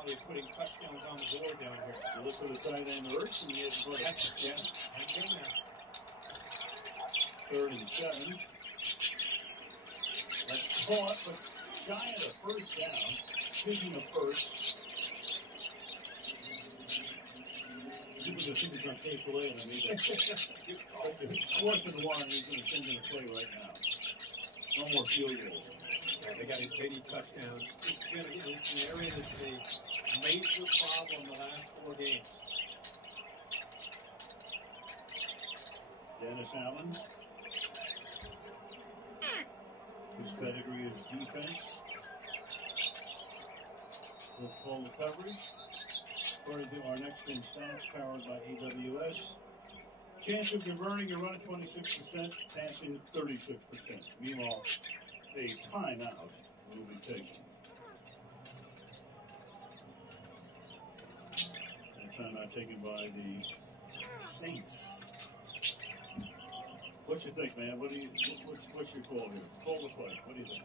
now they're putting touchdowns on the board down here. You look for the tight end Ertz, and he has put it. Yeah, I'm getting there. 3rd and 7. That's caught, but shy of a first down. Speaking of first, he was a finish on safe delay, and I mean, it's 4th and 1. He's going to send in a play right now. No more field goals. Yeah, they need touchdowns. It's an area that's a major problem the last 4 games. Dennis Allen. His pedigree is defense. We'll call the coverage. According to our next gen stats powered by AWS. Chance of converting your run 26%, passing 36%. Meanwhile, a timeout will be taken. A timeout taken by the Saints. What you think, man? What's your call here? Call the play. What do you think?